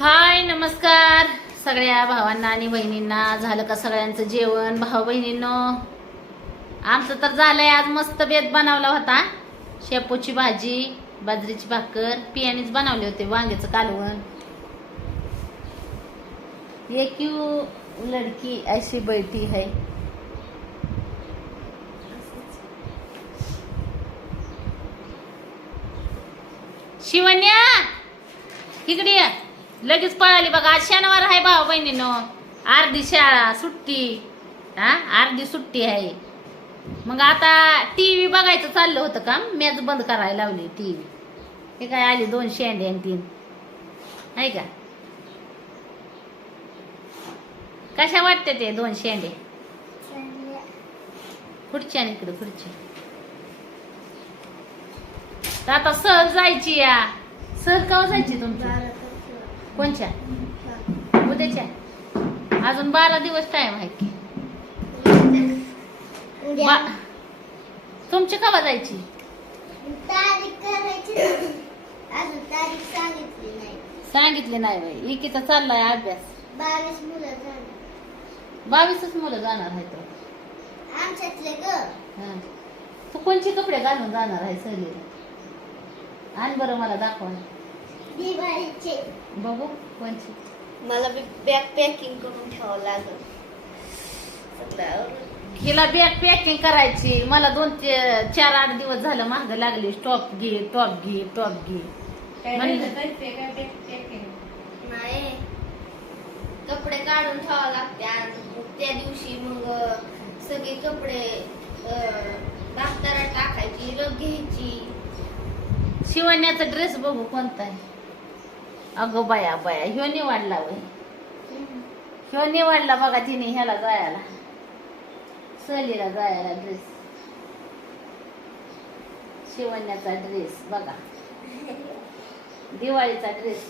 हाय नमस्कार. सगळ्या भावांना आणि बहिणींना. झालं का सगळ्यांचं जेवण? भाऊ बहिणींनो आमचं तर झालंय आज मस्त बेत बनवला होता. शेपूची भाजी बाजरीची भाकर पियानीच बनवले होते वांग्याचं कालवण. ये क्यू लडकी अशी बैठी है. शिवन्या इकडे या. लगेच पळाली बघा. आज शनिवार आहे भाऊ बहिणीनो. अर्धी शाळा सुट्टी. हा? अर्धी सुट्टी आहे. मग आता टीव्ही बघायचं चाललं होतं का? मॅच बंद करायला लावली टीव्ही. हे काय आली दोन शेंडे आणि तीन. आहे का? कशा वाटते ते दोन शेंडे? पुढच्या आणि इकडे खुर्च्या. तर आता सहल जायची या. सहल का जायची तुमच्या कोणच्या? उद्याच्या. अजून बारा दिवस टाइम आहे की. बा- तुमची केव्हा जायची? तारीख करायची. अजून तारीख सांगितली नाही. सांगितले नाही बाई. एकीचा चाललाय अभ्यास. बावीस मुलं झाली बावीसच मुलं जाणार आहे तो आमच्यातले ग. हा. तू कोणचे कपडे घालून जाणार आहे सहलीला आण बरं मला दाखवा. दिवाळीचे बघू कोणची मला बॅग पॅकिंग करून ठेवावं लागल. हिला बॅग पॅकिंग करायची. मला दोन ते चार आठ दिवस झालं महाग लागली. टॉप घे टॉप घे टॉप घे. म्हणलं नाही. कपडे काढून ठेवावं लागते आणि त्या दिवशी मग सगळे कपडे दाफ्तरात टाकायची रग घ्यायची. शिवण्याचा ड्रेस बघू कोणता आहे. अगो बाया बाया ह्यो निवडला वय. ह्यो निवडला बघा तिने ह्याला जायला. सहलीला जायला ड्रेस शिवण्याचा ड्रेस बघा. दिवाळीचा ड्रेस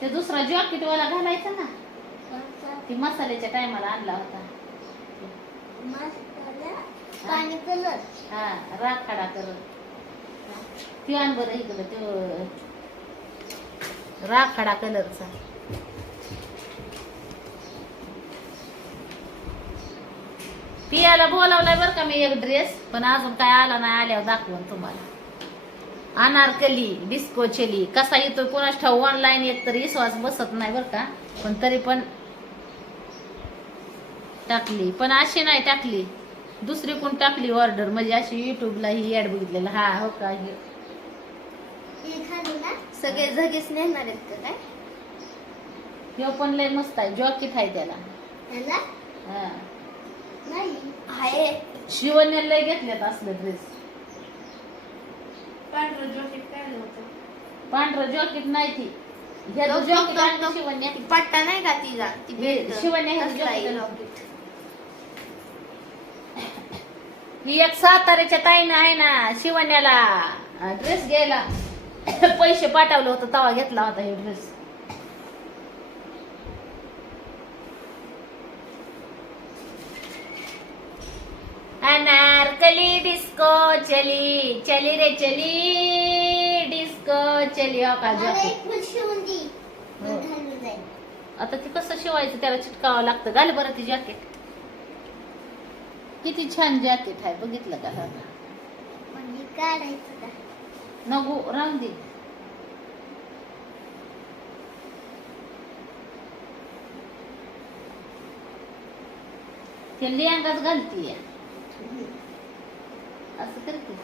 ते दुसरा जॉकेट वाला घालायचा ना? ती मसाल्याच्या टायमाला आणला होता. पाणी कलर हा राखाडा करत ती आण बरं इकडं तो राखाडा कलरचा. पियाला बोलावलाय बरं का मी एक ड्रेस पण अजून काय आला नाही आल्यावर दाखवून तुम्हाला. अनारकली डिस्कोचेली कसा येतो कोणाच ठाऊ ऑनलाईन एक तरी विश्वास बसत नाही बरं का. पण तरी पण टाकली. पण अशी नाही टाकली. दुसरी कोण टाकली ऑर्डर म्हणजे अशी युट्यूबला ही ऍड बघितलेलं. हा हो का सगळे झगेच नेणार आहेत का काय? ह्यो पण लय मस्त आहे. जॉकेट आहे त्याला. हा. नाही. आहे. शिवण्या लय घेतल्यात असलं ड्रेस पांढरं जॉकेट काय होतं पांढरं जॉकेट नाही ती. ह्याचं जॉकेट पट्टा नाही का तिचा? ती हे शिवण्या ह्याचं आहे. ही एक साताऱ्याच्या ताईनं आहे ना शिवण्याला ड्रेस घ्यायला. पैसे पाठवलं होतं तवा घेतला होता हे ड्रेस अनारकली डिस्को चली चली रे चली डिस्को चली हो का हो. आता ते कसं शिवायचं त्याला चिटकावं लागतं. घाल बरं ती जॅकेट. किती छान जॅकेट आहे बघितलं का? हे काढायचं का? नको राहून दे ते लेंगाच घालतीय असं करते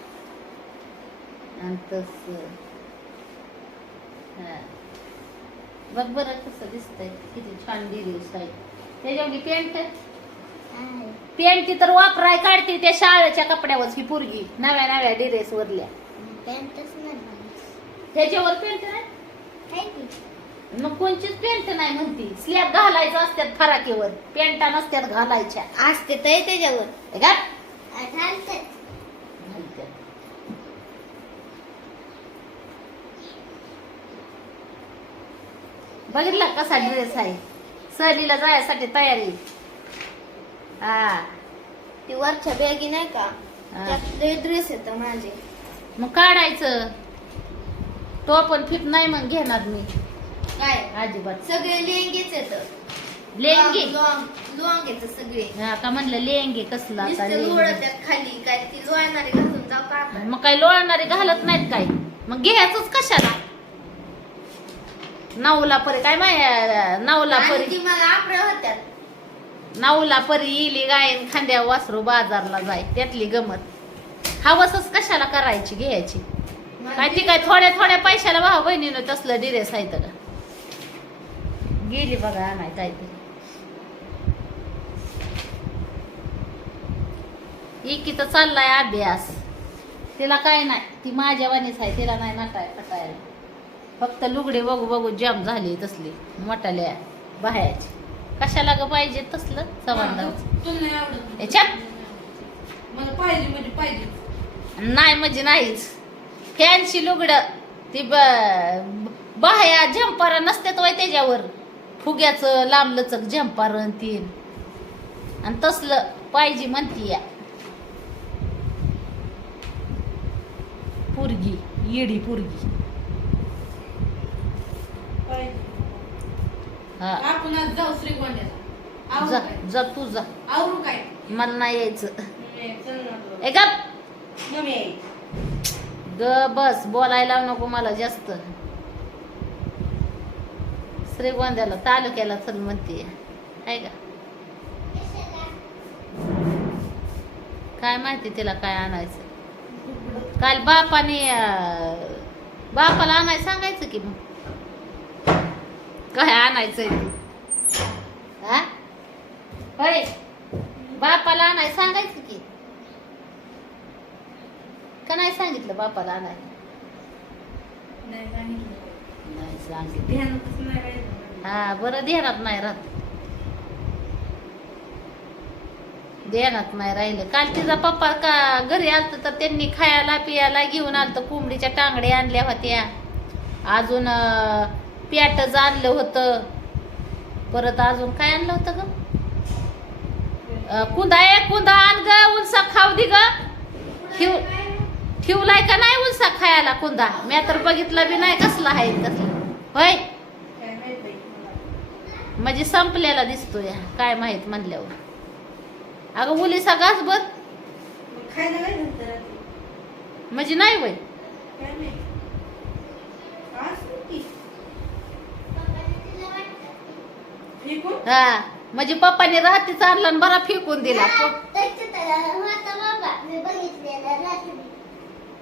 आणि तस बघ बरं कसं दिसतंय किती छान दिली आहे त्याच्यावर पॅन्ट पॅन्ट तर वापराय काढते त्या शाळेच्या कपड्यावर ही पोरगी नव्या नव्या डिरेस वरल्या. ह्याच्यावर पॅन्ट नाही? मग कोणचीच पॅन्ट नाही म्हणती. स्लॅब घालायचं असतात फराकीवर. पॅन्टा नसत्यात घालायच्या. असते तर त्याच्यावर. बघितला कसा ड्रेस आहे? सहलीला जायसाठी तयारी? हा. ती वरच्या बॅगी नाही का? हा. ड्रेस येत माझे. मग काढायचं. तो पण फिट नाही मग घेणार मी. काय? अजिबात. सगळे लेंगेच येत लेंगे. लॉंग येत सगळे. हा का म्हणलं लेंगे कसलं आता नुसतं लेंगे. लोळत्यात खाली. काय ती लोळणारे घालून जाऊ का? मग काही लोळणारे घालत नाहीत काय? मग घ्यायचंच कशाला? नाऊला परी काय माय आणि परी? ती मला आपल्या होत्यात. नाऊला परी इली गायन खांद्या वासरू बाजारला जाय त्यातली गमत. हवसच कशाला करायची घ्यायची? काय ती काय थोड्या थोड्या पैशाला भाऊ बहिणीनं तसलं डिरेस आहे का? गेली बघा नाही काय ती इकीचा चाललाय अभ्यास. तिला काय नाही ती माझ्या वाणीच आहे तिला नाही नटाय पटायला. फक्त लुगडे बघू बघू जाम झाली तसली मोठाल्या बाहेरची. कशाला ग पाहिजे तसलं आवडत. याच्यात पाहिजे म्हणजे पाहिजे. नाही म्हणजे नाहीच. फॅनची लुगडं ती बाह्या झंपार नसत्यात वय त्याच्यावर. फुग्याचं लांब लचक झंपार तीन आणि तसलं पाहिजे म्हणती या. पुरगी येडी पुरगी पाहिजे हा. आपण आज जाऊ श्रीगोंद्याला आवरू जा काय? जा तू जा. आवरू काय? मला नाही यायचं. मम्मी, चल ना ए गप. मम्मी ग बस बोलायला नको मला जास्त. श्रीगोंद्याला तालुक्याला चल म्हणते. आहे का? काय माहिती तिला काय आणायचं. काल बापाने अं, बापाला आणायला सांगायचं की मग? काय आणायचंय होय. बापाला आणायला सांगायचं की. का नाही सांगितलं बापाला आणायला नाही सांगितलं. हा बरं ध्यानात नाही राहत. ध्यानात नाही राहिलं. काल तिचा पप्पा का घरी आलत तर त्यांनी खायला पियाला घेऊन आलत. कोंबडीच्या टांगड्या आणल्या होत्या. अजून अं, प्याटच आणलं होतं. परत अजून काय आणलं होतं ग? कुंदा आहे कुंदा आण ग उलसा खाऊ दे ग. ठेव ठेवलाय का नाही उलसा खायला कुंदा? मी तर बघितला बी नाही कसला आहे कसला होय? मला. म्हणजे संपलेला दिसतोय काय माहीत म्हणल्यावर. अगं काय झालं रात्री? म्हणजे नाही वय काय माहीत असं की फेकून हा म्हणजे पप्पाने रात्रीच आणला आणि बरा फेकून दिला.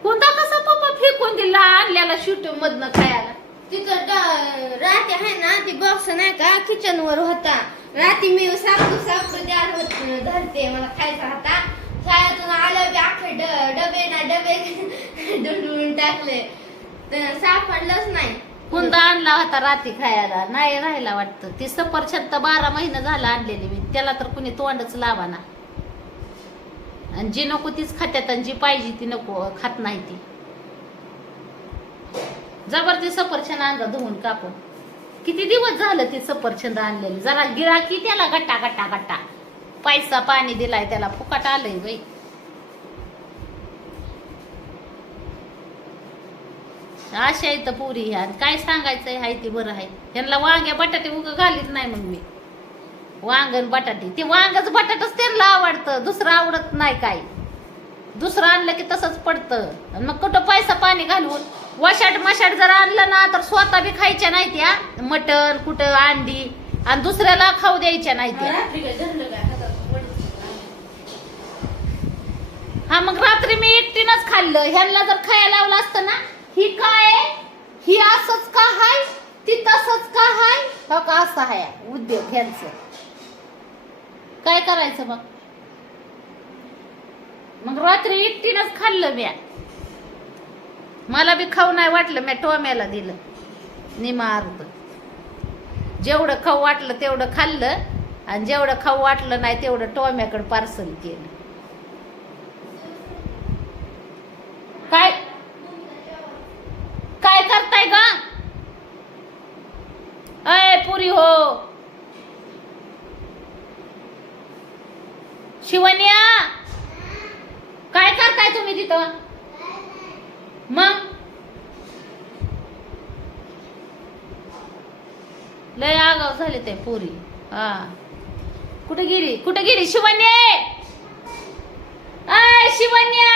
कोणता कसा पप्पा फेकून दिला आणल्याला शूट मधनं खायला? तिथं ड- राती आहे ना ती बॉक्स नाही का किचन वर होता. राती मी सापडू सापडू द्या धरते मला खायचा होता. शाळेतून आलं बी अख्खे ड- डबे ना डबे डुंडून टाकले. तर सापडलंच नाही. कुंदा आणला होता राती खायला. नाही राहिला वाटतं. ती सफरचंद बारा महिने झाला आणलेली मी. त्याला तर कुणी तोंडच लावा ना. आणि जी नको तीच खात्यात आणि जी पाहिजे ती नको खात नाही ती. जबर सफरछंद सफरचंद आणलं धुवून कापून. किती दिवस झालं ती सफरचंद आणलेली? जरा गिळा की त्याला गट्टा गट्टा गट्टा पैसा पाणी दिलाय त्याला फुकट आलंय बाई. अशा इथं पुरी ह्या. आणि काय सांगायचं हाय ती बरं आहे त्यांना वांग्या बटाटे उग घालीत नाही मग मी. वांगण बटाटे. ते वांगच बटाटच त्यांना आवडतं. दुसरं आवडत नाही काय. दुसरं आणलं की तसंच पडतं. आणि मग कुठं पैसा पाणी घालून वशाट मशाट जर आणलं ना तर स्वतः बी खायच्या नाही त्या. मटण कुठं अंडी. आणि दुसऱ्याला खाऊ द्यायच्या नाही त्या. हा मग रात्री मी एकटीनच खाल्लं. ह्यांना जर खायला लावलं असतं ना ही काय आहे? ही असंच का हाय? ती तसंच का हाय? हो का असं आहे उद्योग ह्यांचं. काय करायचं मग? मग रात्री एकटीनच खाल्लं म्या. मला बी खाऊ नाही वाटलं म्या टोम्याला दिलं. निमा अर्ध जेवढं खाऊ वाटलं तेवढं खाल्लं आणि जेवढं खाऊ वाटलं नाही तेवढं टोम्याकडे पार्सल केलं काय काय करताय ग अय पुरी हो शिवन्या काय करताय मग? लय आगाव झाले ते पोरी. हा. कुठे गेली? कुठे गेली? शिवन्या आय शिवन्या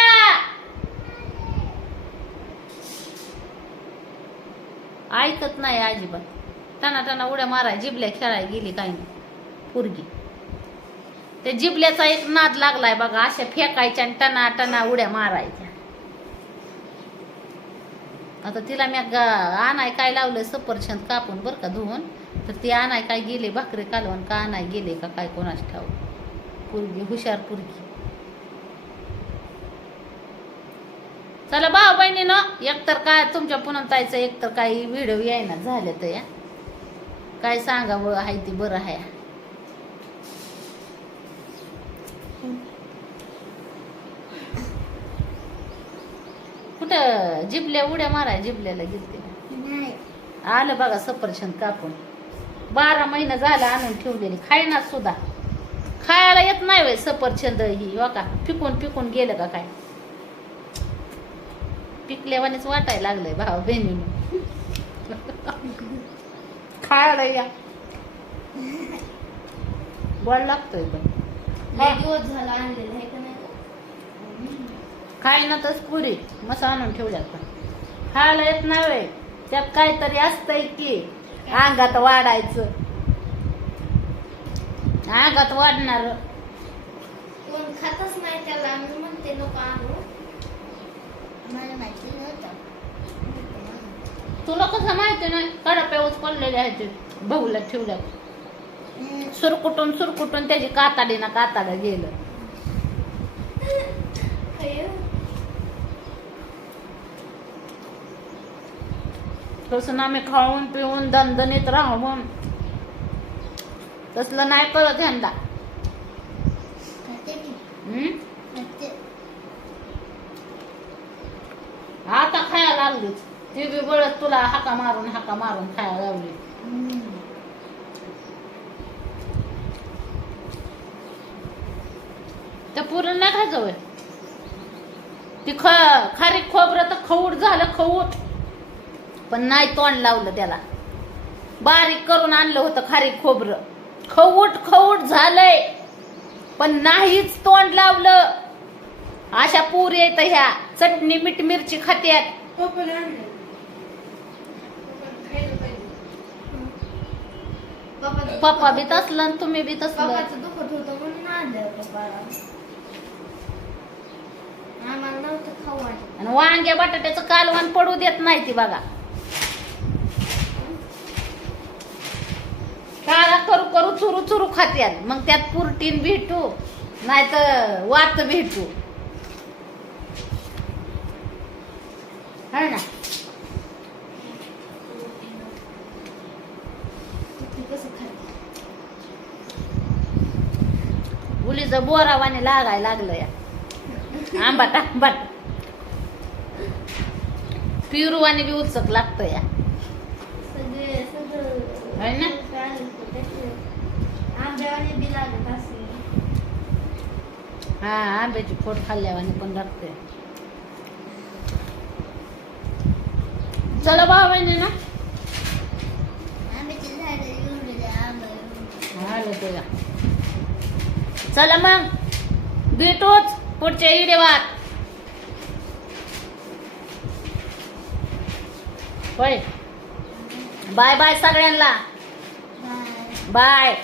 ऐकत नाही अजिबात. टना टना उड्या माराय जिबल्या खेळाय गेली काही नाही. पोरगी. ते जिबल्याचा एक नाद लागलाय बघा अशा फेकायच्या आणि टना टना उड्या मारायच्या. आता तिला मी आणाय काय लावलंय सफरचंद कापून बरं का धुवून? तर ती आणाय काय गेले भाकरी कालवण का आणाय गेले का काय कोणाच ठाऊ पुरगी हुशार पुरगी. चला भाऊ बहिणीनं एकतर काय तुमच्या पुनमताईचं एकतर काही व्हिडिओ यायना झाले तर या. काय सांगावं आहे ती बरं आहे कुठं जिबल्या उड्या माराय जिबल्याला गेलते. आलं बघा सफरचंद कापून. बारा महिना झाला आणून ठेवलेली खायना सुद्धा. खायला येत नाही वय सफरचंद ही हो का? पिकून पिकून गेलं का काय? पिकल्यावानीच वाटायला लागलंय भाऊ बहिणीनं. खायला या. गोड लागतोय पण. दिवस झाला आणलेलं खाय ना तस पुरी मस्त आणून ठेवल्यात पण. खायला येत नाही वय त्यात काहीतरी असतंय की अंगात वाढायचं. अंगात वाढणार. कोण खातच नाही त्याला मी म्हणते नको आणू. मला माहिती नव्हतं. तुला कसं माहिती नाही. कडप्यावर पडलेले आहेत ते बघूला ठेवल्यात. सुरकुटून सुरकुटून त्याची काताडी ना काताडा गेलं. तसं मी खाऊन पिऊन दणदणीत राहून. तसलं नाही करत हम्म? आता खायला लागलीच. ती बी बळत तुला हाका मारून हाका मारून खायला लावली त्या पुरण नाही खायचं ती ख खारी खोबरं तर खवूट झालं खवूट पण नाही तोंड लावलं त्याला. बारीक करून आणलं होतं खारी खोबरं. खवूट खवूट झालंय. पण नाहीच तोंड लावलं. अशा पुरी येत ह्या. चटणी मीठ मिरची खात्यात. पप्पा बी तसलं तुम्ही बी तसलं. दुखत होतं म्हणून आणलं पप्पाला आम्हाला नव्हतं खाऊ वाटत. आणि वांग्या बटाट्याचं कालवण पडू देत नाही ती बघा. करू करू चुरू चुरू खात्यात मग त्यात पुरटीन भेटू नाही तर वात भेटू. है ना? ती बोरावाने लागलं या आंबाट आंबाट. पिरुवाने बी उचक लागतं या सगळे सगळं है ना? आंब्यावाने बी लागत असेल हा आंब्याची फोट खाल्ल्यावाने पण लागते चला भाऊ बहिणी ना. चला मग. भेटूच पुढच्या इडेवात होय. बाय बाय सगळ्यांना. बाय.